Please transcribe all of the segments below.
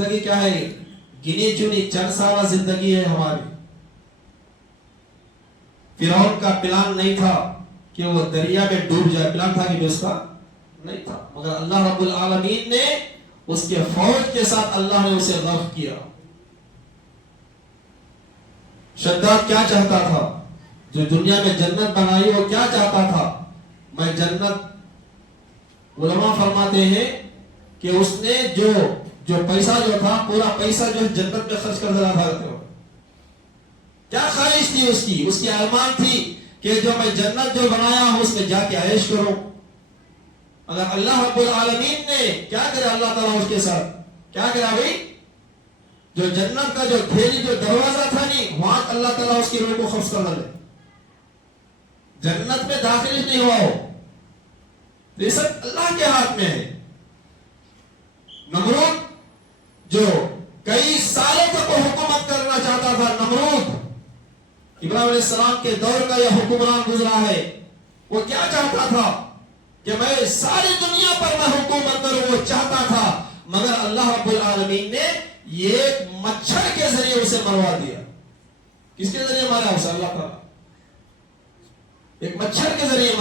زندگی کیا ہے؟ گنی چنی چند سالہ زندگی ہے ہماری. فرعون کا پلان نہیں تھا کہ وہ دریا میں ڈوب جائے. پلان تھا کہ اس کا نہیں تھا، مگر اللہ رب العالمین نے اس کے فوج کے ساتھ اللہ نے اسے غرق کیا. شداد کیا چاہتا تھا؟ جو دنیا میں جنت بنائی وہ کیا چاہتا تھا؟ میں جنت. علماء فرماتے ہیں کہ اس نے جو پیسہ جو تھا پورا پیسہ جو جنت میں خرچ کر دینا تھا. کیا خواہش تھی اس کی ارمان تھی کہ جو میں جنت جو بنایا ہوں اس میں جا کے عیش کروں. اگر اللہ رب العالمین نے کیا کرے اللہ تعالیٰ اس کے ساتھ کیا کرا بھائی؟ جو جنت کا جو کھیلی جو دروازہ تھا نہیں وہاں اللہ تعالیٰ اس کی روح کو قبض کر لے. جنت میں داخل نہیں ہوا ہو. یہ سب اللہ کے ہاتھ میں ہے. نمرود جو کئی سالوں تک وہ حکومت کرنا چاہتا تھا، نمرود ابراہیم علیہ السلام کے دور کا یہ حکمران گزرا ہے. وہ کیا چاہتا تھا کہ میں ساری دنیا پر میں حکومت کروں. وہ چاہتا تھا، مگر اللہ رب العالمین نے یہ مچھر کے ذریعے اسے مروا دیا. کس کے ذریعے مارا اسے؟ اللہ تعالیٰ. ایک مچھر کے ذریعے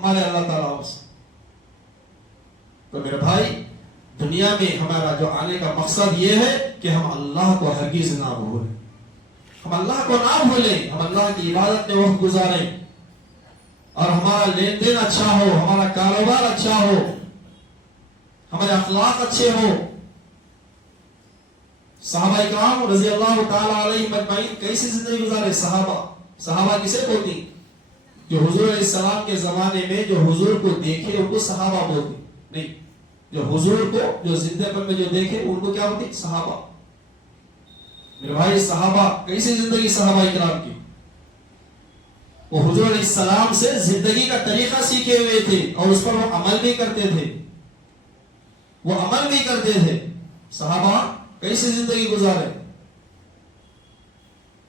مارے اللہ تعالیٰ اسے. تو میرے بھائی، دنیا میں ہمارا جو آنے کا مقصد یہ ہے کہ ہم اللہ کو ہرگز نہ بھولیں. ہم اللہ کو نہ بھولیں، ہم اللہ کی عبادت میں وقت گزاریں، اور ہمارا لین دین اچھا ہو، ہمارا کاروبار اچھا ہو، ہمارے اخلاق اچھے ہو. صحابہ اکرام رضی اللہ تعالی علیہ مجمعین کیسی زندگی گزارے؟ صحابہ کسے بولتی؟ جو حضور علیہ السلام کے زمانے میں جو حضور کو دیکھے ان کو صحابہ بولتی نہیں. جو حضور کو جو زندہ پن میں جو دیکھے ان کو کیا بولتی؟ صحابہ. میرے بھائی، صحابہ کیسی زندگی صحابہ اکرام کی؟ وہ حضور علیہ السلام سے زندگی کا طریقہ سیکھے ہوئے تھے اور اس پر وہ عمل بھی کرتے تھے. صحابہ کیسی زندگی گزارے؟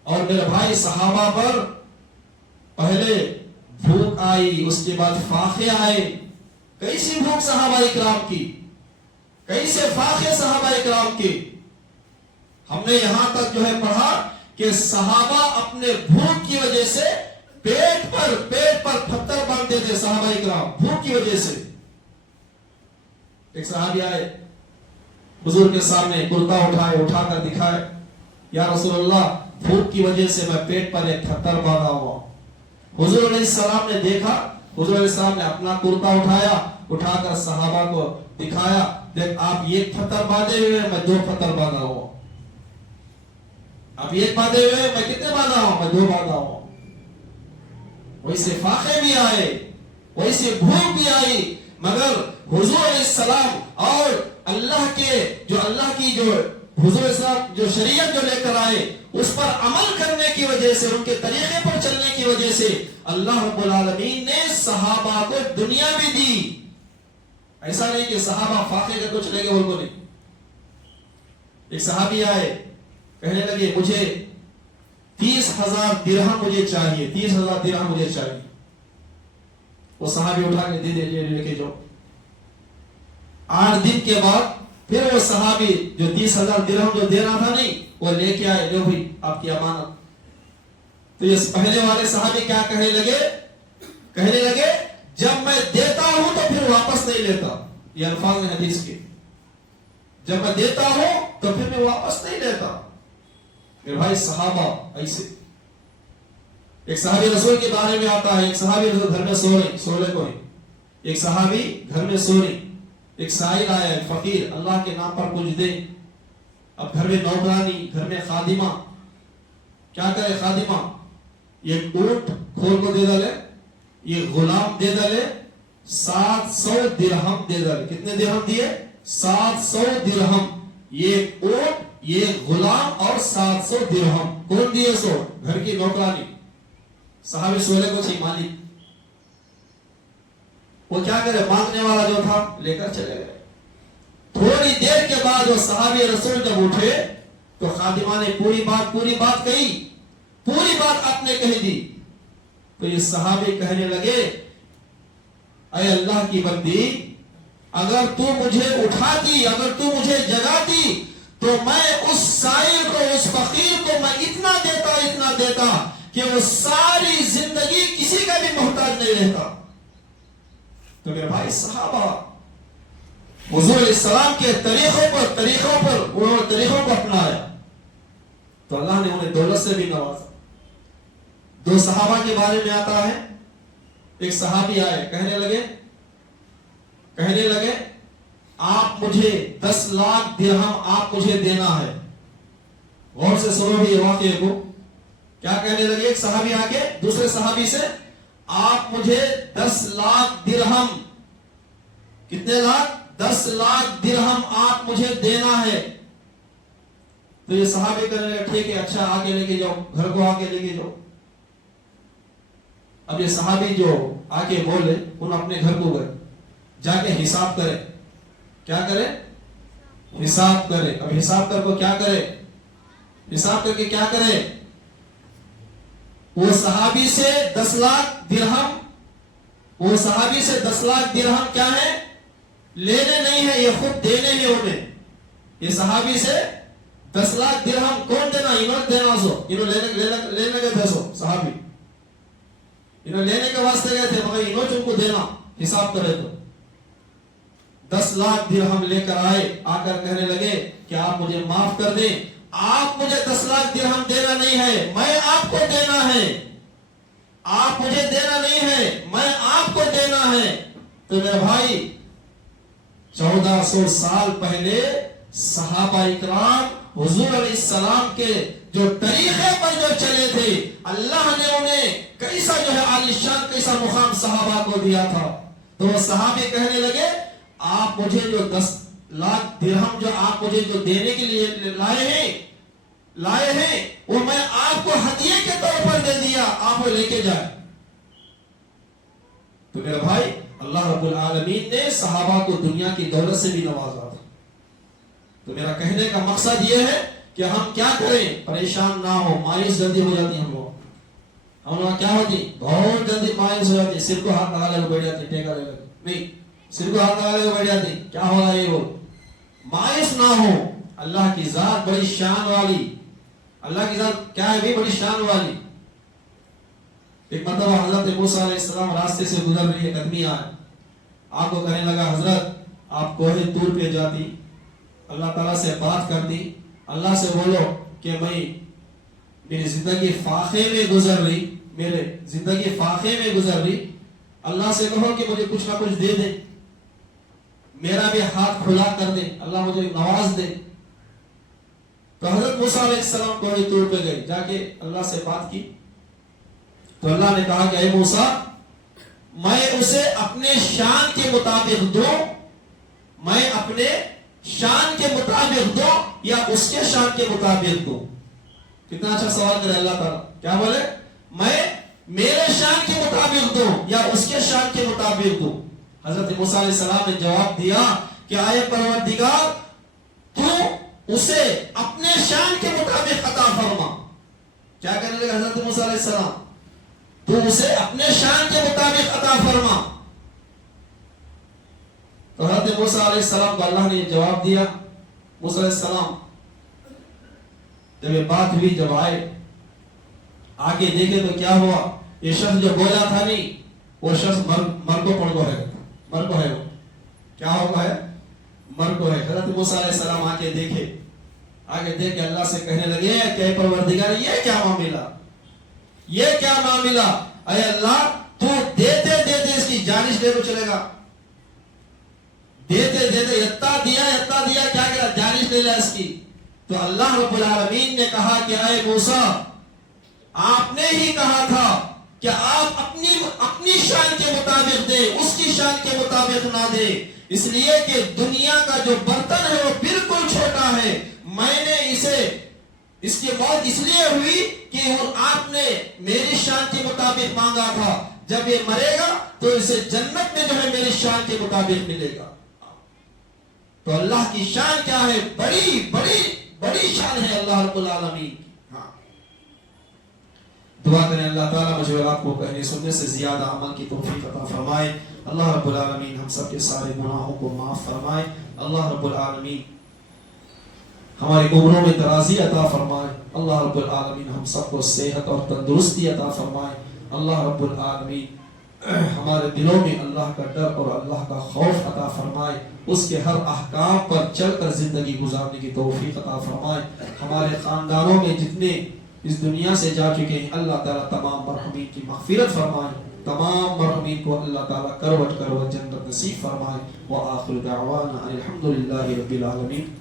اور میرے بھائی، صحابہ پر پہلے بھوک آئی، اس کے بعد فاقے آئے. کیسی بھوک صحابہ اکرام کی، کیسے فاقے صحابہ اکرام کی. ہم نے یہاں تک جو ہے پڑھا کہ صحابہ اپنے بھوک کی وجہ سے پیٹ پر پتھر باندھتے تھے. صحابہ اکرام بھوک کی وجہ سے. ایک صحابی آئے حضور کے سامنے، کرتا اٹھا کر دکھائے، یا رسول اللہ، بھوک کی وجہ سے میں پیٹ پر ایک پتھر باندھا ہوا. حضور علیہ السلام نے دیکھا، حضور علیہ السلام نے اپنا کرتا اٹھا کر صحابہ کو دکھایا، دیکھ آپ ایک پتھر باندھے ہوئے، میں 2 پتھر باندھا ہوا. آپ ایک باندھے ہوئے، میں کتنے باندھا ہوں؟ میں 2 باندھا ہوں. ویسے فاقے بھی آئے، ویسے بھوک بھی آئی، مگر حضور علیہ السلام اور اللہ کی جو حضور السلام جو شریعت جو لے کر آئے اس پر عمل کرنے کی وجہ سے، ان کے طریقے پر چلنے کی وجہ سے اللہ رب العالمین نے صحابہ کو دنیا بھی دی. ایسا نہیں کہ صحابہ فاقے کا کچھ لے گئے ان کو نہیں. ایک صحابی آئے، کہنے لگے مجھے 30,000 درہم مجھے چاہیے، 30,000 درہم مجھے چاہیے. وہ صحابی اٹھا کے لے کے جاؤ. 8 دن کے بعد پھر وہ صحابی جو 30,000 درہم جو دینا تھا نہیں وہ لے کے آئے، لو بھائی آپ کی امانت. تو یہ پہلے والے صحابی کیا کہنے لگے جب میں دیتا ہوں تو پھر واپس نہیں لیتا. یہ الفاظ ہیں حدیث کے، جب میں دیتا ہوں تو پھر میں واپس نہیں لیتا. میرے بھائی، صحابہ ایسے. ایک صحابی رسول کے بارے میں آتا ہے، ایک صحابی رسول گھر میں سو رہے کوئی، ایک صحابی گھر میں سو رہی. ایک سائل آیا ہے، فقیر، اللہ کے نام پر کچھ دے. اب گھر میں نوکرانی، گھر میں خادمہ، کیا کرے خادمہ؟ یہ اونٹ کھول کو دے ڈالے، یہ غلام دے ڈالے، 700 درہم دے ڈالے. کتنے درہم دیے؟ 700 درہم. یہ اونٹ، یہ غلام اور 700 درہم. کون دیے؟ سو گھر کی نوکرانی. صحابی سولے کو چاہیے مالک. وہ کیا کرے؟ مانگنے والا جو تھا لے کر چلے گئے. تھوڑی دیر کے بعد وہ صحابی رسول جب اٹھے تو خادمہ نے پوری بات کہی، پوری بات آپ نے کہہ دی. تو یہ صحابی کہنے لگے، اے اللہ کی بندی، اگر تو مجھے اٹھاتی، اگر تو مجھے جگاتی تو تو میں اس سائل کو, اس فقیر کو میں اتنا دیتا کہ وہ ساری زندگی کسی کا بھی محتاج نہیں رہتا. تو میرے بھائی صحابہ حضور علیہ السلام کے طریقوں کو اپنایا تو اللہ نے انہیں دولت سے بھی نوازا. 2 صحابہ کے بارے میں آتا ہے, ایک صحابی آئے, کہنے لگے آپ مجھے 10 لاکھ درہم آپ مجھے دینا ہے. غور سے سنو بھی یہ واقعے کو. کیا کہنے لگے؟ ایک صحابی آگے دوسرے صحابی سے, آپ مجھے 10 لاکھ درہم, کتنے لاکھ؟ 10 لاکھ درہم آپ مجھے دینا ہے. تو یہ صحابی کہنے لگے ٹھیک ہے, اچھا آگے لے کے جاؤ, گھر کو آگے لے کے جاؤ. اب یہ صحابی جو آگے بولے ان اپنے گھر کو گئے, جا کے حساب کرے. کیا کرے؟ حساب کرے. اب حساب کر کو کیا کرے؟ حساب کر کے کیا کرے؟ وہ صحابی سے 10 لاکھ درہم, وہ صحابی سے 10 لاکھ درہم کیا ہے؟ لینے نہیں ہے, یہ خود دینے ہیں انہیں. یہ صحابی سے 10 لاکھ درہم کون دینا؟ انہوں دینا. سو انہوں لینے گئے تھے, سو صحابی انہوں لینے کے واسطے گئے تھے, مگر انہوں چن کو دینا. حساب کرے تو 10 لاکھ درہم لے کر آئے, آ کر کہنے لگے کہ آپ مجھے معاف کر دیں, آپ مجھے 10 لاکھ درہم دینا نہیں ہے, میں آپ کو دینا ہے. آپ مجھے دینا نہیں ہے, میں آپ کو دینا ہے. تو میرے بھائی 1400 سال پہلے صحابہ اکرام حضور علیہ السلام کے جو طریقے پر جو چلے تھے, اللہ نے انہیں کیسا جو ہے عالیشان کیسا مقام صحابہ کو دیا تھا. تو وہ صحابی کہنے لگے آپ مجھے جو 10 لاکھ درہم جو آپ مجھے جو دینے کے لیے لائے ہیں وہ میں آپ کو ہدیے کے طور پر دے دیا, آپ وہ لے کے جائے. تو میرا بھائی اللہ رب العالمین نے صحابہ کو دنیا کی دولت سے بھی نوازا تھا. تو میرا کہنے کا مقصد یہ ہے کہ ہم کیا کریں, پریشان نہ ہو. مایوس جلدی ہو جاتی ہم لوگ کیا ہوتی, بہت جلدی مایوس ہو جاتی, سر کو ہاتھ لگا لے بیٹھ جاتی, ٹیکا لے نہیں, سر کو ہاتھ لگا لے بیٹھ جاتی. کیا ہو رہا ہے یہ بول, مایوس نہ ہو. اللہ کی ذات بڑی شان والی, اللہ کی ذات کیا ہے بھی, بڑی شان والی. ایک مرتبہ حضرت موسیٰ علیہ السلام راستے سے گزر رہی ہے, قدمی آئے, آپ کو کہنے لگا حضرت آپ کوہ طور پہ جاتی, اللہ تعالیٰ سے بات کرتی, اللہ سے بولو کہ میں میری زندگی فاقے میں گزر رہی, اللہ سے کہو کہ مجھے کچھ نہ کچھ دے دے, میرا بھی ہاتھ کھلا کر دے, اللہ مجھے نواز دے. تو حضرت موسیٰ علیہ السلام کوہ طور پہ گئے, جا کے اللہ سے بات کی. تو اللہ نے کہا کہ اے موسیٰ میں اسے اپنے شان کے مطابق دوں, میں اپنے شان کے مطابق دوں یا اس کے شان کے مطابق دوں. کتنا اچھا سوال کرے اللہ تعالیٰ, کیا بولے, میں میرے شان کے مطابق دوں یا اس کے شان کے مطابق دوں. حضرت موسیٰ علیہ السلام نے جواب دیا کہ اے پروردگار تو اسے اپنے شان کے مطابق عطا فرما. کیا کہنے لگے حضرت موسیٰ علیہ السلام, تو اسے اپنے شان کے مطابق عطا فرما. تو حضرت موسیٰ علیہ السلام کو اللہ نے جواب دیا. موسیٰ علیہ السلام جب یہ بات ہوئی, جب آئے آگے دیکھے تو کیا ہوا, یہ شخص جو بولا تھا نہیں وہ شخص مر کو ہے, وہ کیا ہوگا ہے, مر کو ہے. حضرت موسیٰ علیہ السلام آگے دیکھے, آگے دیکھ کے اللہ سے کہنے لگے کہ پروردگار یہ کیا معاملہ, اے اللہ تو دیتے اس کی جانش لے کو چلے گا, دیتے اتنا دیا کیا کرا, جانش لے لیا اس کی. تو اللہ رب العالمین نے کہا کہ اے موسیٰ آپ نے ہی کہا تھا کہ آپ اپنی شان کے مطابق دے, اس کی شان کے مطابق نہ دے, اس لیے کہ دنیا کا جو برتن ہے وہ بالکل چھوٹا ہے. میں نے اس کی موت اس لیے ہوئی کہ آپ نے میری شان کے مطابق مانگا تھا, جب یہ مرے گا تو اسے جنت میں جو ہے میری شان کے مطابق ملے گا. تو اللہ کی شان کیا ہے, بڑی شان ہے اللہ رب العالمین. دعا کریں اللہ تعالیٰ مجھے اور آپ کو کہنے سننے سے زیادہ عمل کی توفیق عطا فرمائے. اللہ رب العالمین ہم سب کے سارے گناہوں کو معاف فرمائے. اللہ رب العالمین ہماری عمروں میں درازی عطا فرمائے. اللہ رب العالمین ہم سب کو صحت اور تندرستی عطا فرمائے. اللہ رب العالمین ہمارے دلوں میں اللہ کا ڈر اور اللہ کا خوف عطا فرمائے. اس کے ہر احکام پر چل کر زندگی گزارنے کی توفیق عطا فرمائے. ہمارے خاندانوں میں جتنے اس دنیا سے جا چکے ہیں اللہ تعالیٰ تمام مرحومین کی مغفرت فرمائے. تمام مرحومین کو اللہ تعالیٰ کروٹ کروٹ جنت نصیب فرمائے. وآخر دعوانا الحمدللہ رب العالمین.